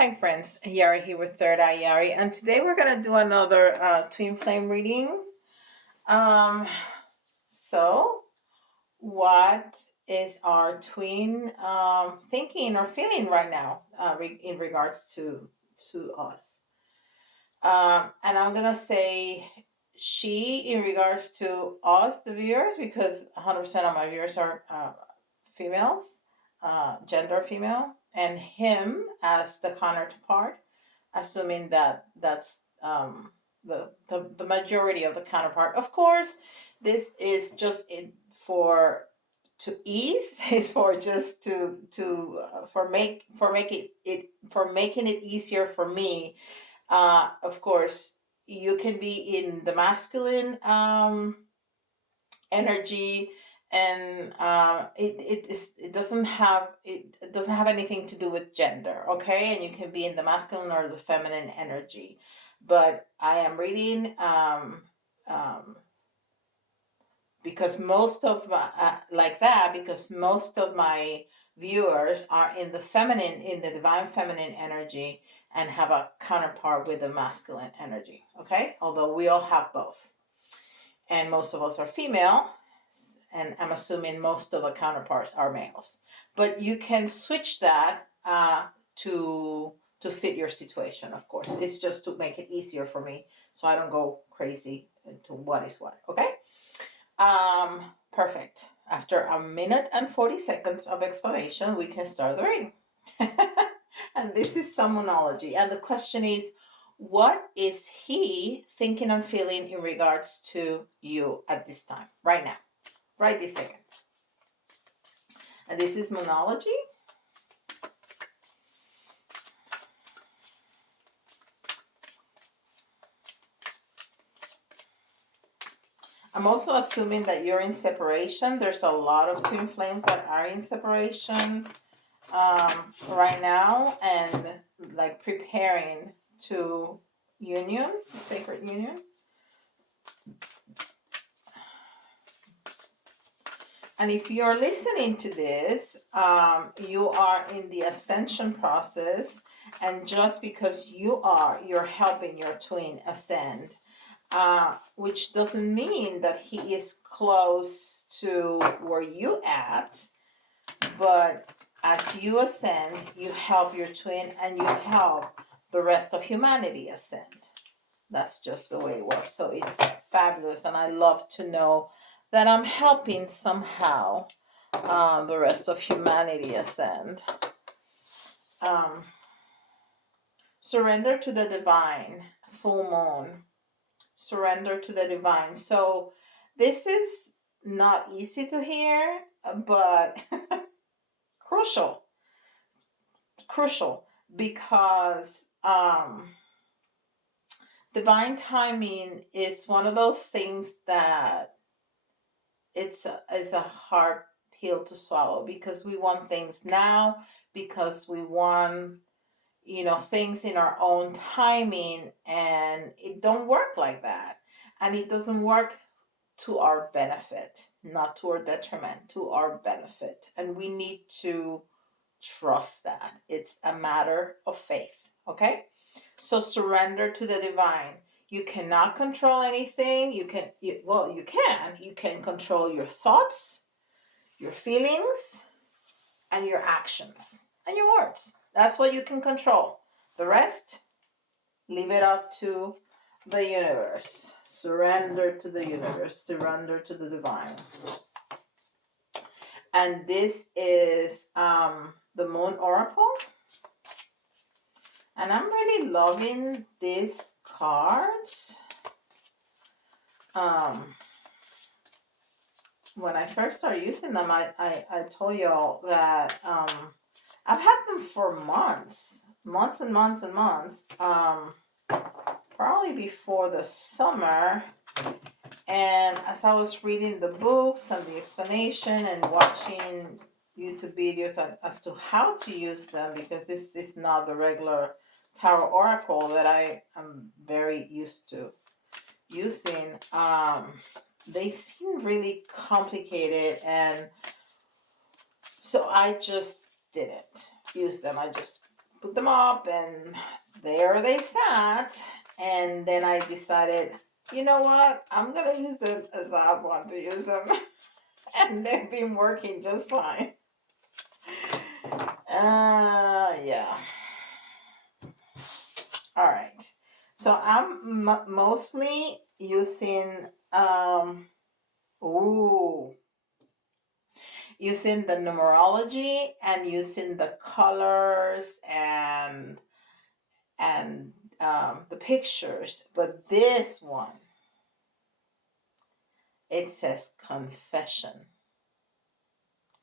Hi friends, Yari here with Third Eye Yari, and today we're gonna do another twin flame reading. Um, so what is our twin thinking or feeling right now in regards to us? And I'm gonna say she in regards to us, the viewers, because 100% of my viewers are females, gender female, and him as the counterpart, assuming that that's the majority of the counterpart. Of course, this is just for to ease is for just to for making it easier for me. Of course, you can be in the masculine energy, and it doesn't have anything to do with gender, okay? And you can be in the masculine or the feminine energy, but I am reading because most of my because most of my viewers are in the feminine, in the divine feminine energy, and have a counterpart with the masculine energy, okay? Although we all have both, and most of us are female, and I'm assuming most of the counterparts are males. But you can switch that to fit your situation. Of course, it's just to make it easier for me, so I don't go crazy into what is what. Okay. Perfect. After a minute and 40 seconds of explanation, we can start the reading. And this is some Moonology, and the question is, what is he thinking and feeling in regards to you at this time, right now, right this second? And this is Moonology. I'm also assuming that you're in separation. There's a lot of twin flames that are in separation right now, and like preparing to union, sacred union. And if you're listening to this, you are in the ascension process, and just because you're helping your twin ascend, which doesn't mean that he is close to where you at, but as you ascend, you help your twin and you help the rest of humanity ascend. That's just the way it works. So it's fabulous, and I love to know that I'm helping somehow the rest of humanity ascend. Surrender to the divine, full moon. Surrender to the divine. So this is not easy to hear, but crucial because divine timing is one of those things that it's a hard pill to swallow, because we want things now, because we want things in our own timing, and it don't work like that, and it doesn't work to our benefit, not to our detriment, to our benefit, and we need to trust that it's a matter of faith. Okay, so surrender to the divine. You cannot control anything. You can control your thoughts, your feelings, and your actions and your words. That's what you can control. The rest, leave it up to the universe. Surrender to the universe. Surrender to the divine. And this is the Moon Oracle. And I'm really loving these cards. When I first started using them, I told y'all that I've had them for months and months, probably before the summer. And as I was reading the books and the explanation and watching YouTube videos as to how to use them, because this is not the regular tarot oracle that I am very used to using, they seem really complicated, and so I just didn't use them. I just put them up, and there they sat. And then I decided, you know what? I'm gonna use them as I want to use them, and they've been working just fine. Yeah. All right. So I'm mostly using ooh using the numerology and using the colors and the pictures. But this one, it says confession.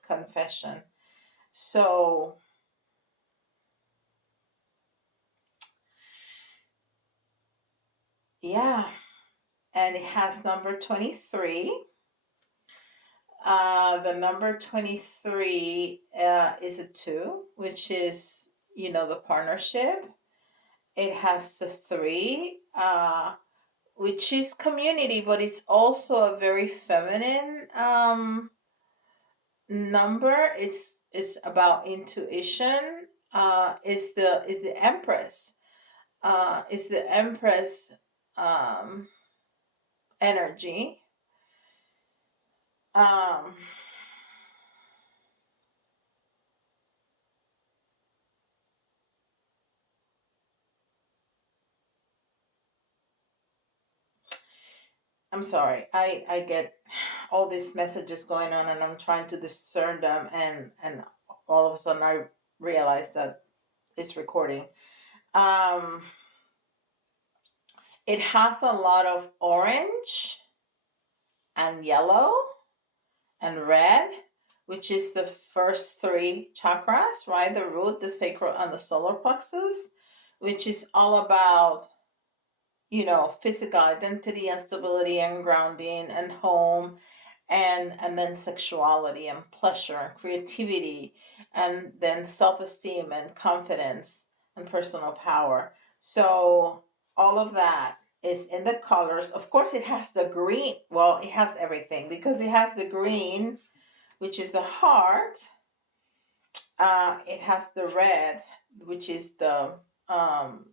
Confession. So yeah, and it has number 23. The number 23 is a 2, which is, the partnership. It has the 3, which is community, but it's also a very feminine number. It's about intuition. Is the Empress. Is the Empress um, energy. Um, I'm sorry. I get all these messages going on, and I'm trying to discern them, and all of a sudden I realize that it's recording. Um, it has a lot of orange and yellow and red, which is the first 3 chakras, right? The root, the sacral, and the solar plexus, which is all about physical identity and stability and grounding and home, and then sexuality and pleasure and creativity, and then self-esteem and confidence and personal power. So all of that is in the colors. Of course, it has the green. Well, it has everything, because it has the green, which is the heart. It has the red, which is um,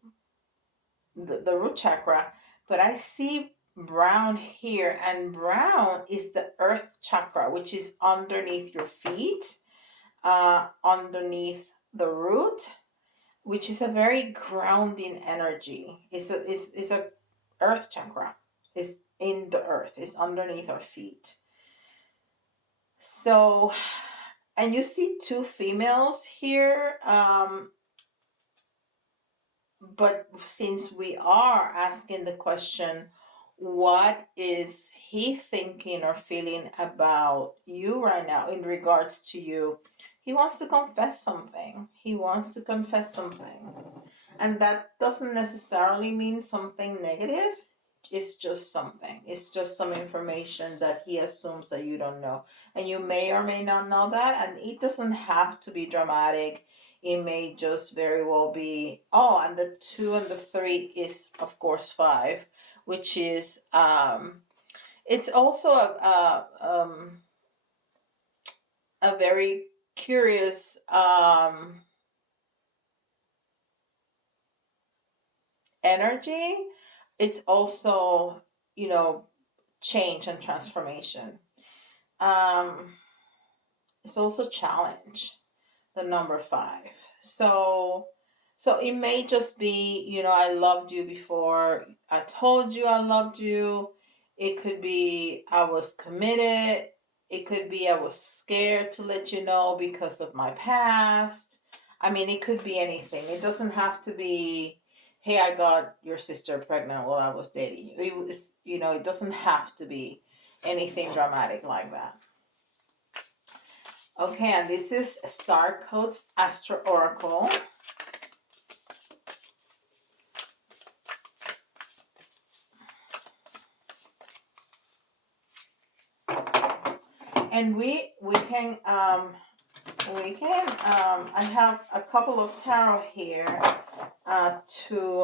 the root chakra, but I see brown here, and brown is the earth chakra, which is underneath your feet, underneath the root, which is a very grounding energy. It's a earth chakra. It's in the earth. It's underneath our feet. So, and you see 2 females here. But since we are asking the question, what is he thinking or feeling about you right now in regards to you? He wants to confess something. He wants to confess something. And that doesn't necessarily mean something negative. It's just something. It's just some information that he assumes that you don't know. And you may or may not know that. And it doesn't have to be dramatic. It may just very well be, oh, and the 2 and the 3 is, of course, 5, which is, it's also a very curious energy. It's also, change and transformation. Um, it's also challenge, the number 5. So it may just be, I loved you before I told you I loved you. It could be I was committed. It could be I was scared to let you know because of my past. I mean, it could be anything. It doesn't have to be, hey, I got your sister pregnant while I was dating you. It doesn't have to be anything dramatic like that. Okay, and this is Starcodes Astro Oracle. And we can I have a couple of tarot here to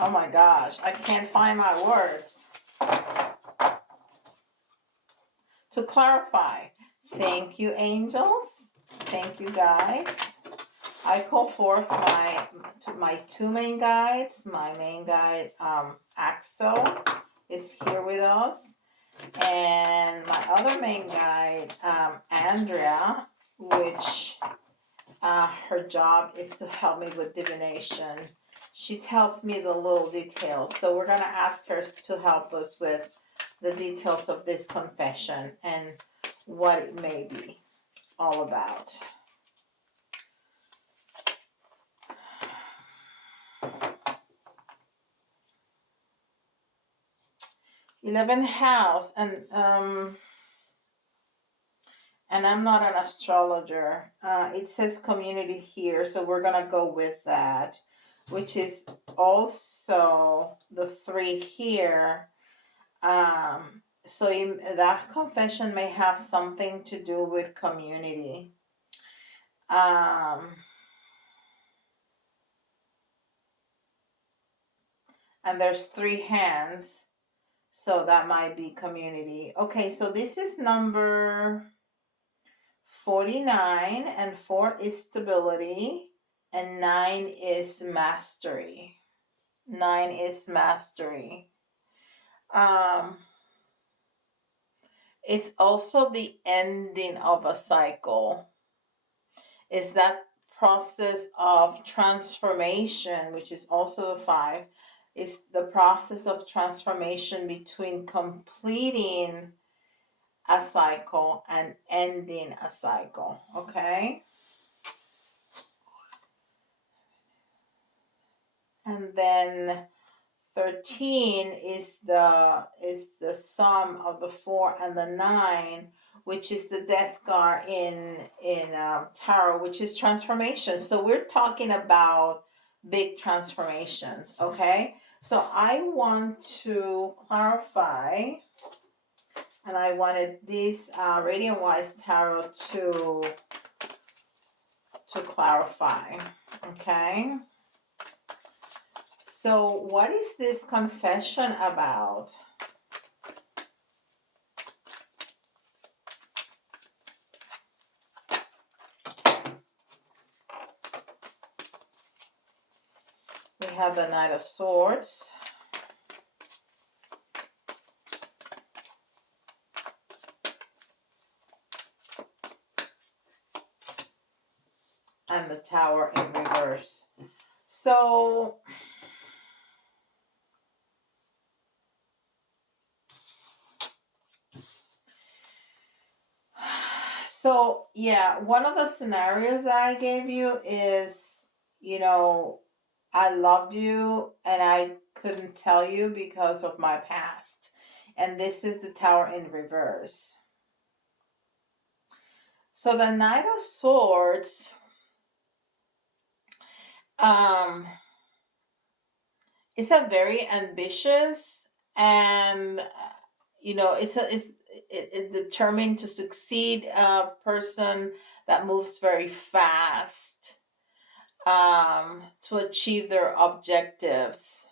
oh my gosh, I can't find my words, to clarify Thank you, angels. Thank you, guys. I call forth my two main guides. My main guide, Axel, is here with us, and my other main guide, Andrea, which her job is to help me with divination. She tells me the little details, so we're gonna ask her to help us with the details of this confession and what it may be all about. 11th house, and I'm not an astrologer. It says community here, so we're gonna go with that, which is also the 3 here. So that confession may have something to do with community. And there's 3 hands, so that might be community. Okay, so this is number 49, and 4 is stability, and 9 is mastery. 9 is mastery. It's also the ending of a cycle. Is that process of transformation, which is also the 5, is the process of transformation between completing a cycle and ending a cycle. Okay. And then 13 is the sum of the 4 and the 9, which is the death card in tarot, which is transformation. So we're talking about big transformations. Okay, so I want to clarify, and I wanted this Radiant Wise Tarot to clarify. Okay. So what is this confession about? We have the Knight of Swords. And the Tower in reverse. So yeah, one of the scenarios that I gave you is, I loved you and I couldn't tell you because of my past. And this is the Tower in reverse. So the Knight of Swords, is a very ambitious and, it's determined to succeed person that moves very fast to achieve their objectives.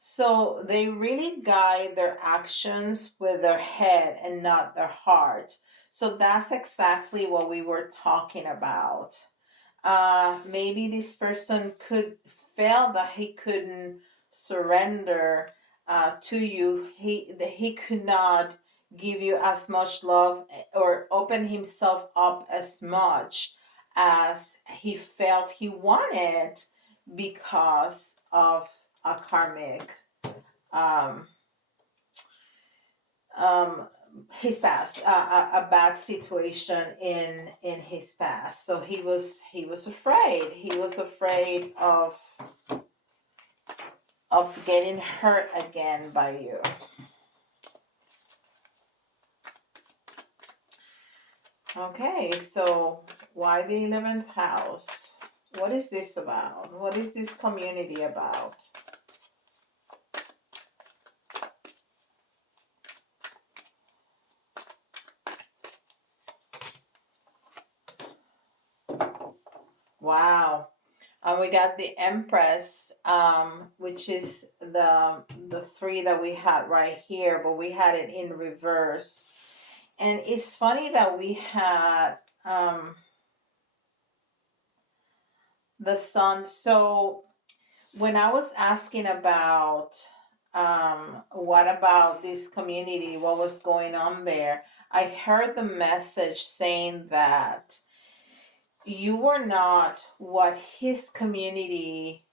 So they really guide their actions with their head and not their heart. So that's exactly what we were talking about. Maybe this person could feel that he couldn't surrender to you. He could not give you as much love or open himself up as much as he felt he wanted because of a karmic his past, a bad situation in his past. So he was afraid. He was afraid of getting hurt again by you. Okay, so why the 11th house? What is this about? What is this community about? Wow. And we got the Empress, which is the three that we had right here, but we had it in reverse. And it's funny that we had the sun. So when I was asking about what about this community, what was going on there, I heard the message saying that you were not what his community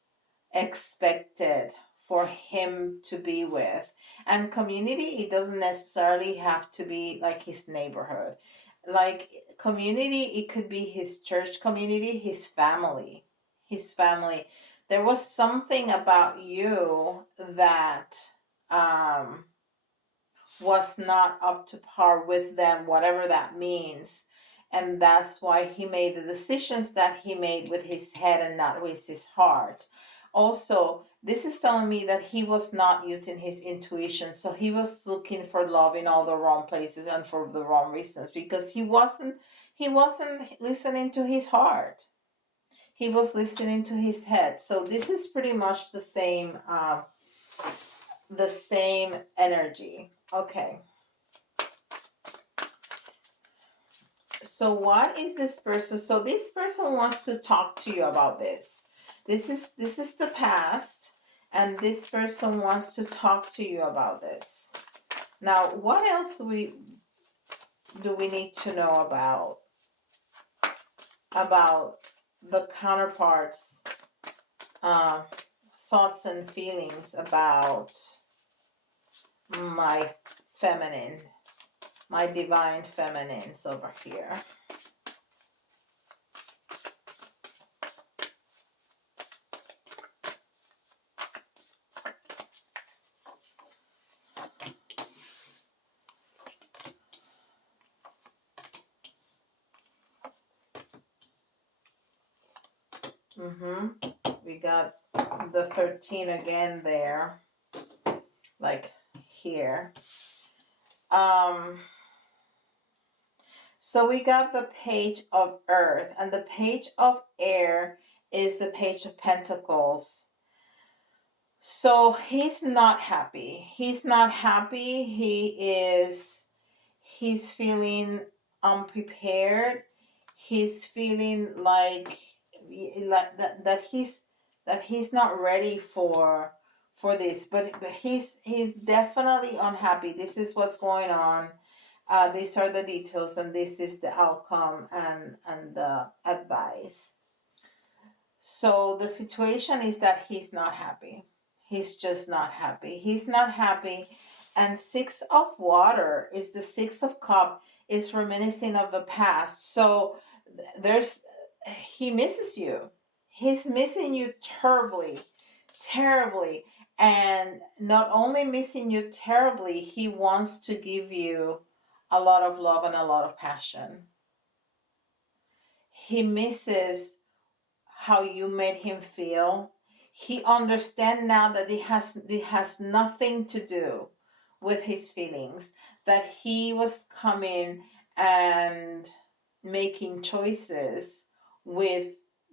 expected for him to be with. And community, it doesn't necessarily have to be like his neighborhood. Like community, it could be his church community, his family. His family. There was something about you that um was not up to par with them, whatever that means. And that's why he made the decisions that he made with his head and not with his heart. Also, this is telling me that he was not using his intuition. So he was looking for love in all the wrong places and for the wrong reasons because he wasn't listening to his heart. He was listening to his head. So this is pretty much the same energy. Okay. So what is this person? So this person wants to talk to you about this. This is the past, and this person wants to talk to you about this. Now, what else do we need to know about the counterparts' thoughts and feelings about my feminine, my divine feminines over here? We got the 13 again there, like here. So we got the page of earth, and the page of air is the page of pentacles. So he's not happy. He's not happy. He's feeling unprepared. He's feeling like that he's not ready for this, but he's definitely unhappy. This is what's going on. These are the details, and this is the outcome and the advice. So the situation is that he's not happy. He's just not happy. He's not happy. And Six of Water is the Six of Cup, is reminiscing of the past. So there's he misses you. He's missing you terribly, terribly. And not only missing you terribly, he wants to give you a lot of love and a lot of passion. He misses how you made him feel. He understands now that it has nothing to do with his feelings, that he was coming and making choices with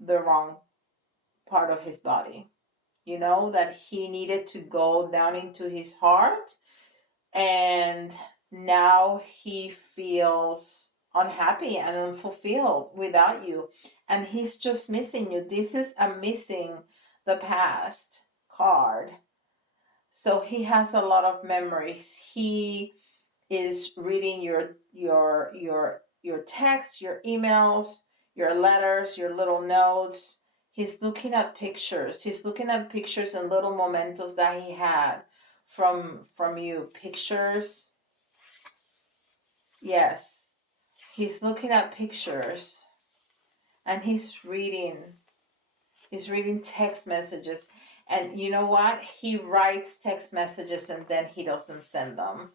the wrong part of his body. That he needed to go down into his heart, and now he feels unhappy and unfulfilled without you, and he's just missing you. This is a missing the past card. So he has a lot of memories. He is reading your texts, your emails, your letters, your little notes. He's looking at pictures. He's looking at pictures and little mementos that he had from you. Pictures. Yes. He's looking at pictures, and he's reading text messages. And you know what? He writes text messages and then he doesn't send them.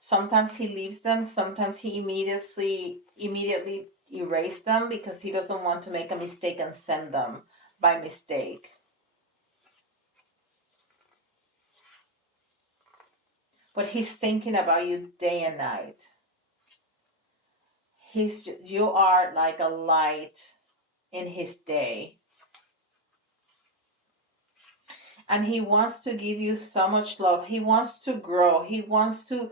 Sometimes he leaves them. Sometimes he immediately erase them because he doesn't want to make a mistake and send them by mistake. But he's thinking about you day and night. You are like a light in his day. and he wants to give you so much love. He wants to grow. He wants to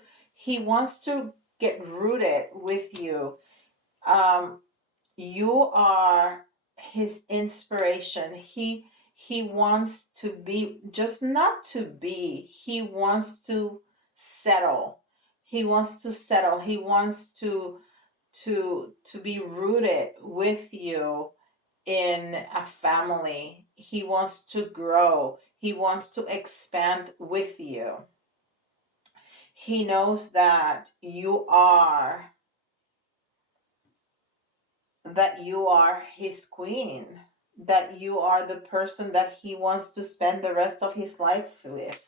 get rooted with you. Um, you are his inspiration. He wants to be, just not to be. He wants to settle. He wants to settle. He wants to be rooted with you in a family. He wants to grow. He wants to expand with you. He knows that you are his queen, that you are the person that he wants to spend the rest of his life with.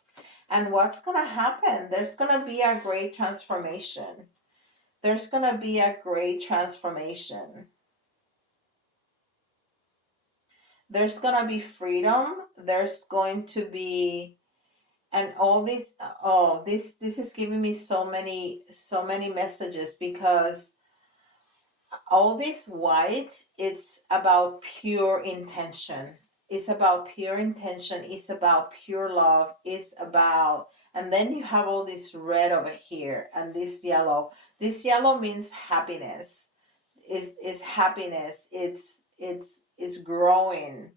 And what's going to happen? There's going to be a great transformation. There's going to be a great transformation. There's going to be freedom. There's going to be, and all this, oh, this is giving me so many messages, because all this white, it's about pure intention. It's about pure intention. It's about pure love. It's about, and then you have all this red over here and this yellow. This yellow means happiness. Is happiness. It's growing.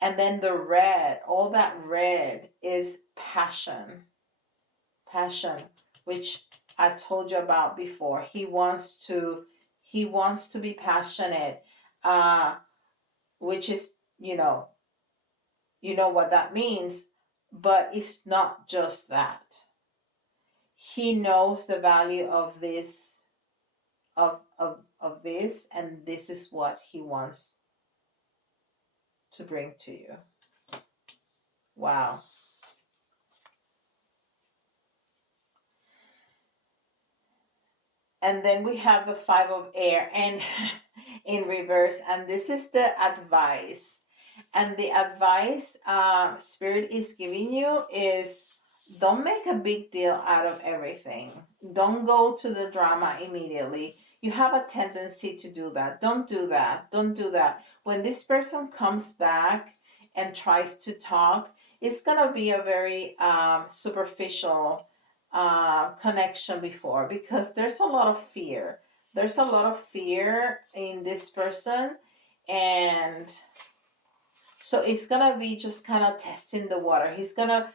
And then the red, all that red is passion. Passion, which I told you about before. He wants to be passionate, which is, you know what that means, but it's not just that. He knows the value of this, of this, and this is what he wants to bring to you. Wow. And then we have the five of air and in reverse, and this is the advice. And the advice spirit is giving you is, don't make a big deal out of everything. Don't go to the drama immediately. You have a tendency to do that. Don't do that. Don't do that. When this person comes back and tries to talk, it's going to be a very superficial connection before, because there's a lot of fear. There's a lot of fear in this person, and so it's gonna be just kind of testing the water. He's gonna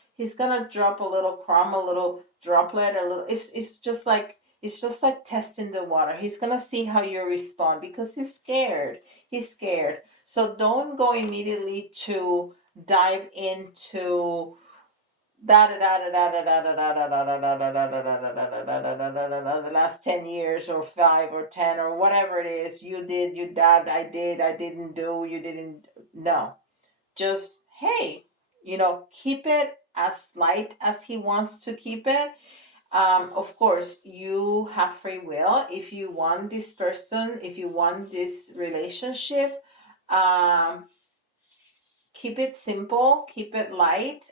drop a little crumb, a little droplet, a little. It's just like testing the water. He's gonna see how you respond, because he's scared. He's scared. So don't go immediately to dive into the last 10 years or 5 or 10 or whatever it is. You did, you did, I didn't do, you didn't. No, just, hey, keep it as light as he wants to keep it. Of course, you have free will. If you want this person, if you want this relationship, um, keep it simple, keep it light,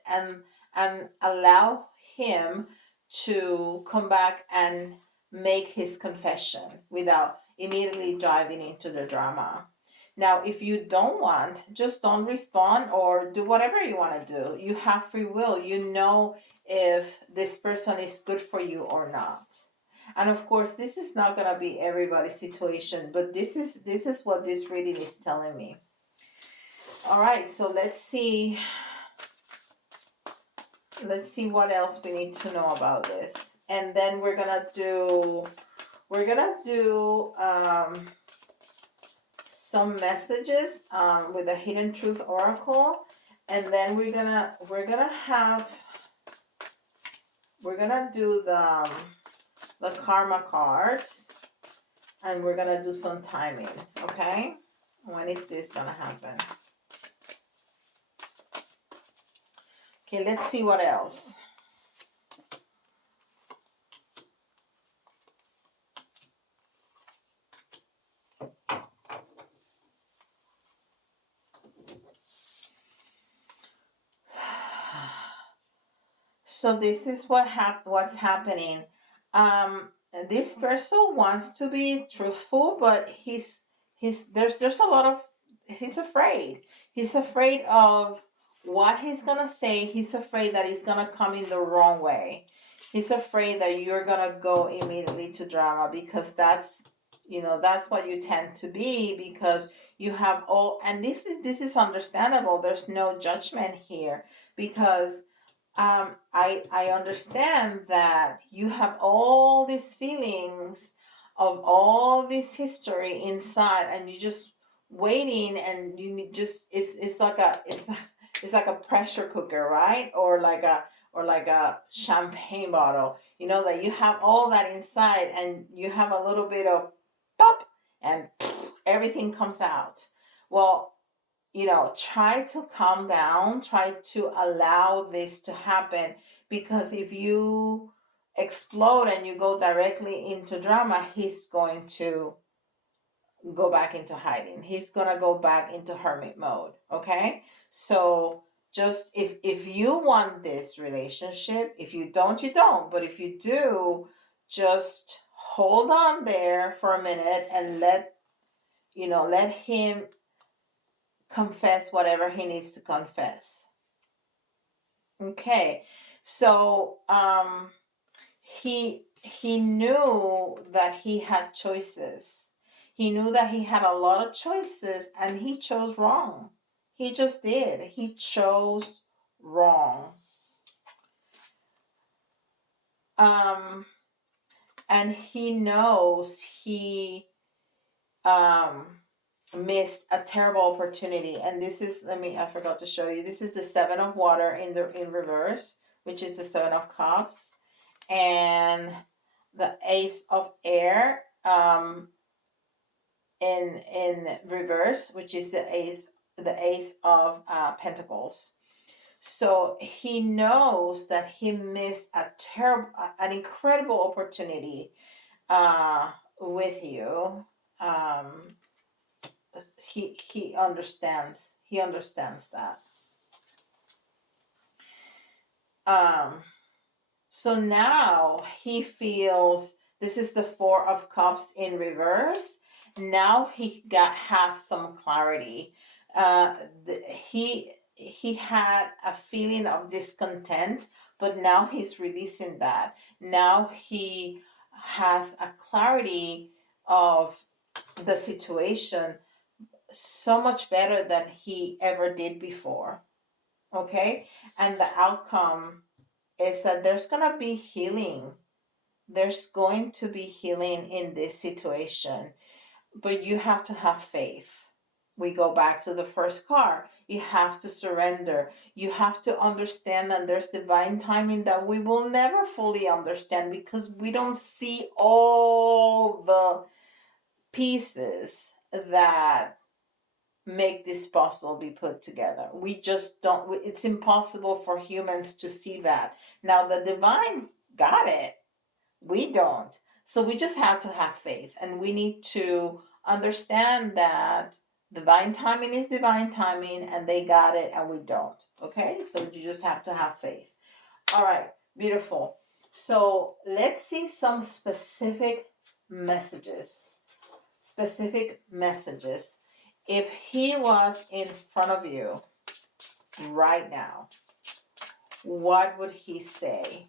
and allow him to come back and make his confession without immediately diving into the drama. Now, if you don't want, just don't respond or do whatever you want to do. You have free will. You know if this person is good for you or not. And of course, this is not going to be everybody's situation, but this is what this reading is telling me. All right, so let's see what else we need to know about this. And then we're gonna do some messages with the Hidden Truth Oracle, and then we're gonna do the karma cards, and we're gonna do some timing. Okay, when is this gonna happen? Okay, let's see what else. So this is what's happening. This person wants to be truthful, but there's a lot of, he's afraid. He's afraid of what he's gonna say, he's afraid that it's gonna come in the wrong way. He's afraid that you're gonna go immediately to drama, because that's what you tend to be, because you have all, and this is understandable. There's no judgment here, because I understand that you have all these feelings of all this history inside, and you just waiting, and just it's like a pressure cooker, right? Or like a champagne bottle. That you have all that inside, and you have a little bit of pop, and everything comes out. Well, try to calm down, try to allow this to happen, because if you explode and you go directly into drama, he's going to go back into hiding. He's going to go back into hermit mode, okay? So just if you want this relationship, if you don't, you don't, but if you do, just hold on there for a minute and let him confess whatever he needs to confess. Okay. So he knew that he had choices. He knew that he had a lot of choices, and he chose wrong. He just did. He chose wrong. And he knows he missed a terrible opportunity. And this is, I forgot to show you, this is the Seven of Water in reverse, which is the Seven of Cups, and the Ace of Air in reverse, which is the Ace of Pentacles. So he knows that he missed an incredible opportunity with you. He understands. He understands that. So now he feels, this is the Four of Cups in reverse. Now he has some clarity. He had a feeling of discontent, but now he's releasing that. Now he has a clarity of the situation, so much better than he ever did before. Okay? And the outcome is that there's going to be healing. There's going to be healing in this situation, but you have to have faith. We go back to the first card. You have to surrender. You have to understand that there's divine timing that we will never fully understand, because we don't see all the pieces that make this puzzle be put together. We just don't, it's impossible for humans to see that. Now the divine got it. We don't. So we just have to have faith, and we need to understand that divine timing is divine timing, and they got it and we don't. Okay? So you just have to have faith. All right, beautiful. So let's see some specific messages. Specific messages. If he was in front of you right now, what would he say?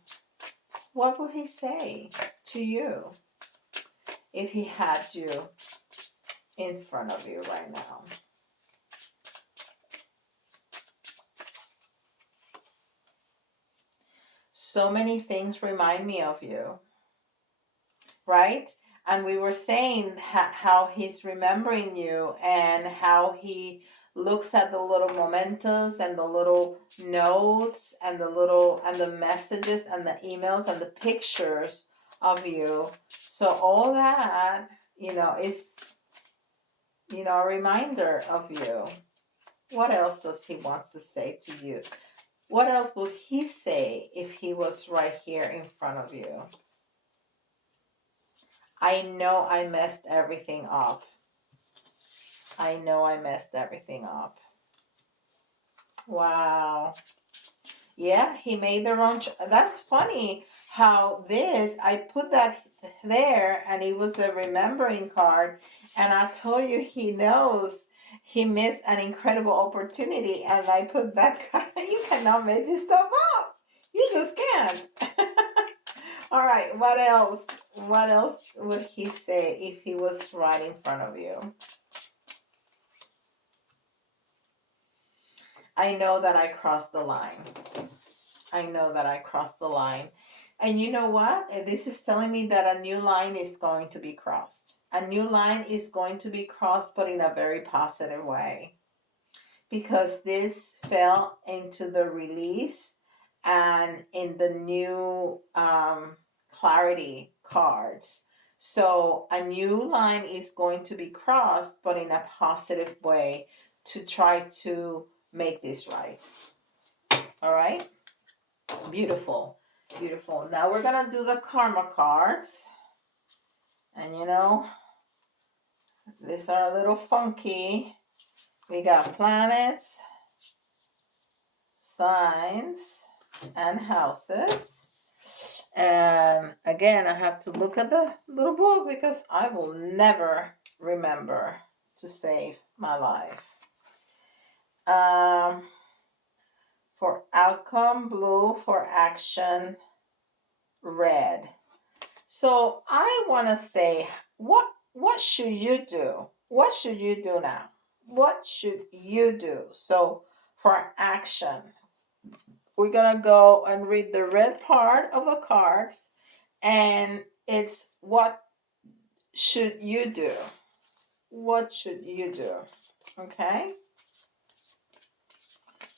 What would he say to you if he had you in front of you right now? So many things remind me of you, right? And we were saying how he's remembering you, and how he looks at the little mementos and the little notes and the messages and the emails and the pictures of you. So all that, is, a reminder of you. What else does he want to say to you? What else would he say if he was right here in front of you? I know I messed everything up. I know I messed everything up. Wow. Yeah, he made the wrong That's funny how I put that there, and it was the remembering card, and I told you he knows he missed an incredible opportunity, and I put that card. You cannot make this stuff up. You just can't. All right, what else? What else would he say if he was right in front of you? I know that I crossed the line. I know that I crossed the line. And you know what? This is telling me that a new line is going to be crossed. A new line is going to be crossed, but in a very positive way. Because this fell into the release and in the new clarity cards. So a new line is going to be crossed, but in a positive way to try to make this right. All right? Beautiful. Beautiful. Now we're going to do the karma cards. And you know, these are a little funky. We got planets, signs, and houses. And again, I have to look at the little book because I will never remember to save my life. For outcome, blue. For action, red. So I want to say, what should you do? What should you do now? What should you do? So for action, we're going to go and read the red part of the cards, and it's what should you do? What should you do? Okay?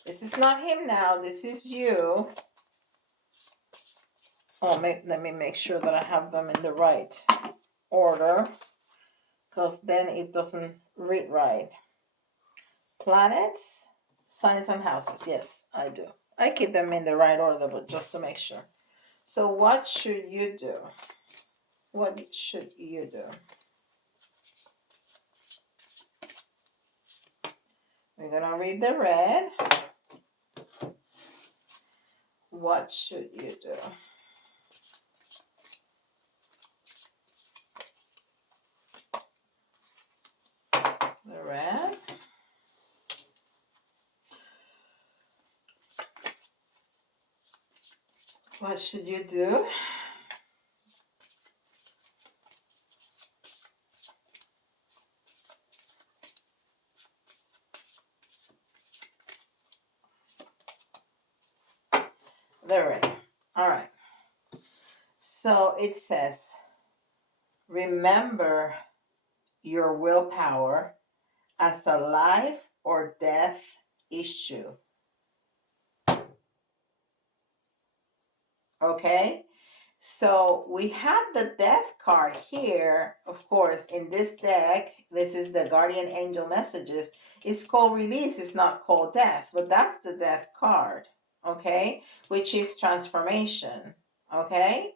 This is not him now. This is you. Oh, let me make sure that I have them in the right order, because then it doesn't read right. Planets, signs, and houses. Yes, I do. I keep them in the right order, but just to make sure. So what should you do? What should you do? We're going to read the red. What should you do? The red. What should you do? The red. All right. So it says, remember your willpower as a life or death issue. Okay? So we have the death card here. Of course, in this deck, this is the guardian angel messages. It's called release. It's not called death, but that's the death card. Okay? Which is transformation. Okay?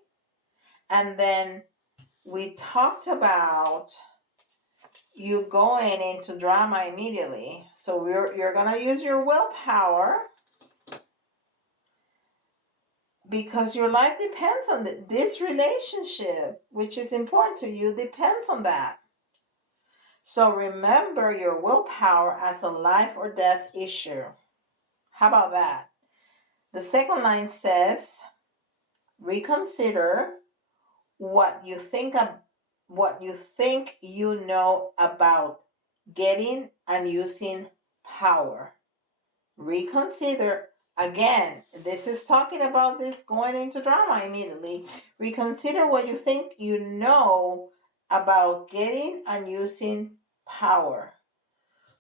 And then we talked about you going into drama immediately. So you're going to use your willpower, because your life depends on this relationship, which is important to you, depends on that. So remember your willpower as a life or death issue. How about that? The second line says, reconsider what you think you know about getting and using power. Reconsider. Again, this is talking about this going into drama immediately. Reconsider what you think you know about getting and using power.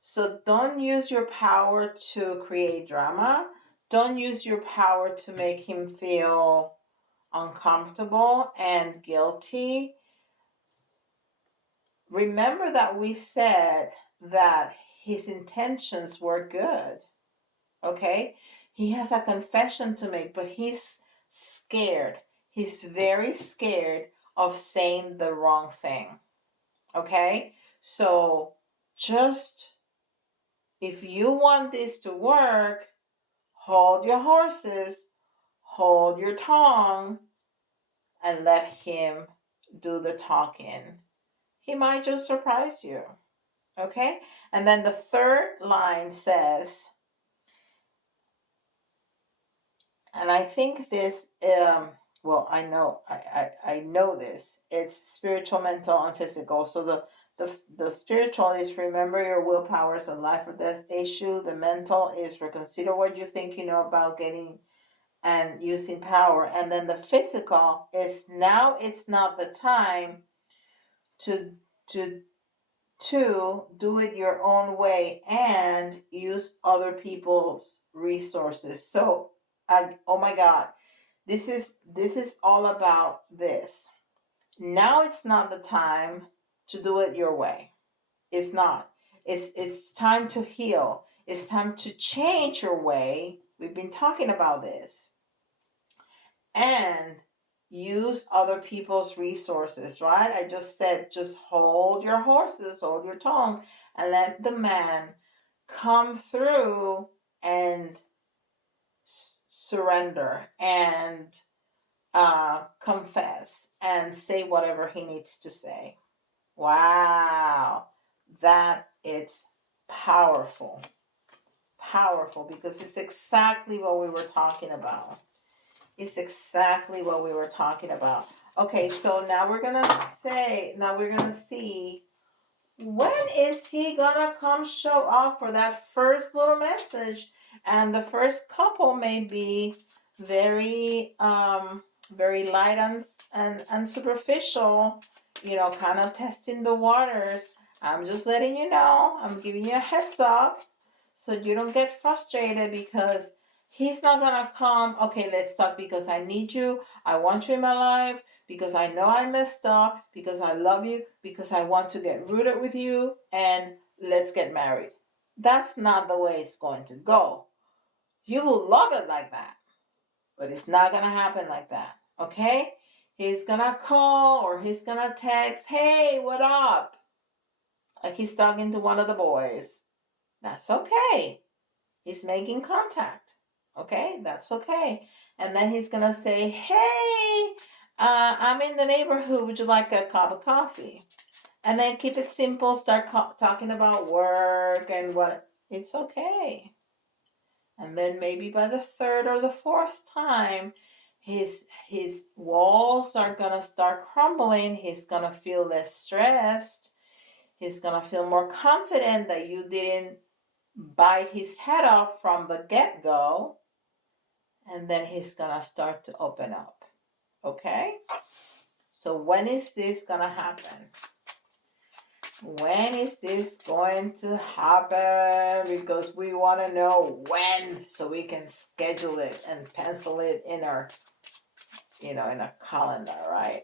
So don't use your power to create drama. Don't use your power to make him feel uncomfortable and guilty. Remember that we said that his intentions were good. Okay? He has a confession to make, but he's scared. He's very scared of saying the wrong thing. Okay? So just, if you want this to work, hold your horses, hold your tongue, and let him do the talking. He might just surprise you. Okay? And then the third line says, and I think this, well, I know this. It's spiritual, mental, and physical. So the spiritual is remember your willpower is a life or death issue. The mental is reconsider what you think you know about getting and using power. And then the physical is now it's not the time to to do it your own way and use other people's resources. So oh my God, this is all about this. Now it's not the time to do it your way. It's not. It's time to heal. It's time to change your way. We've been talking about this. And use other people's resources, right? I just said just hold your horses, hold your tongue, and let the man come through and surrender and confess and say whatever he needs to say. Wow, that it's powerful. Powerful because it's exactly what we were talking about. It's exactly what we were talking about. Okay, so now we're gonna see when is he gonna come show up for that first little message. And the first couple may be very very light and superficial, kind of testing the waters. I'm just letting you know, I'm giving you a heads up so you don't get frustrated because he's not gonna come, okay, let's talk because I need you, I want you in my life, because I know I messed up, because I love you, because I want to get rooted with you, and let's get married. That's not the way it's going to go. You will love it like that, but it's not going to happen like that, okay? He's going to call or he's going to text, hey, what up? Like he's talking to one of the boys. That's okay. He's making contact, okay? That's okay. And then he's going to say, hey, I'm in the neighborhood. Would you like a cup of coffee? And then keep it simple. Start talking about work and what. It's okay. And then maybe by the third or the fourth time, his walls are gonna start crumbling. He's gonna feel less stressed. He's gonna feel more confident that you didn't bite his head off from the get go. And then he's gonna start to open up. Okay? So when is this gonna happen? When is this going to happen? Because we want to know when so we can schedule it and pencil it in our, in a calendar, right?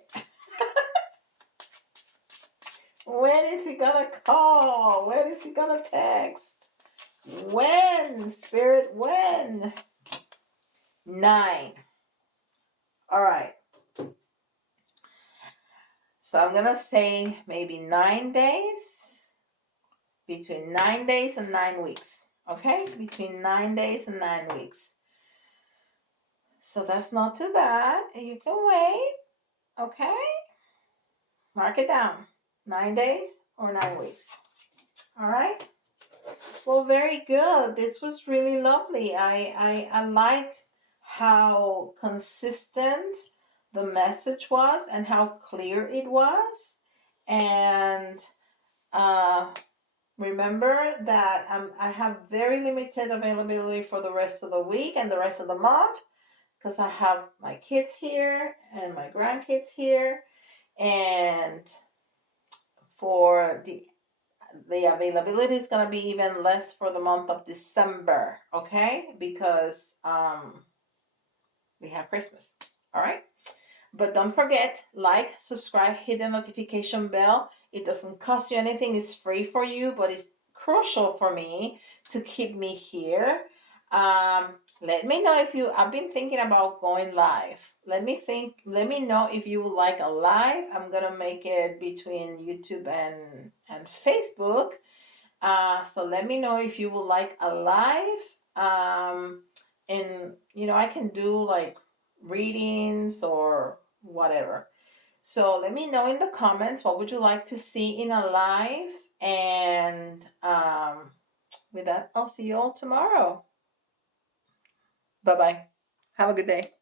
When is he going to call? When is he going to text? When, Spirit, when? 9. All right. So I'm going to say maybe 9 days. Between 9 days and 9 weeks. Okay? Between 9 days and 9 weeks. So that's not too bad. You can wait. Okay? Mark it down. 9 days or 9 weeks. All right? Well, very good. This was really lovely. I like how consistent the message was and how clear it was. And remember that I have very limited availability for the rest of the week and the rest of the month because I have my kids here and my grandkids here. And for the availability is going to be even less for the month of December, okay? Because we have Christmas, all right? But don't forget, like, subscribe, hit the notification bell. It doesn't cost you anything. It's free for you, but it's crucial for me to keep me here. Let me know if I've been thinking about going live. Let me know if you would like a live. I'm going to make it between YouTube and Facebook. So let me know if you would like a live. And, I can do like readings or whatever. So let me know in the comments what would you like to see in a live. And with that, I'll see you all tomorrow. Bye bye. Have a good day.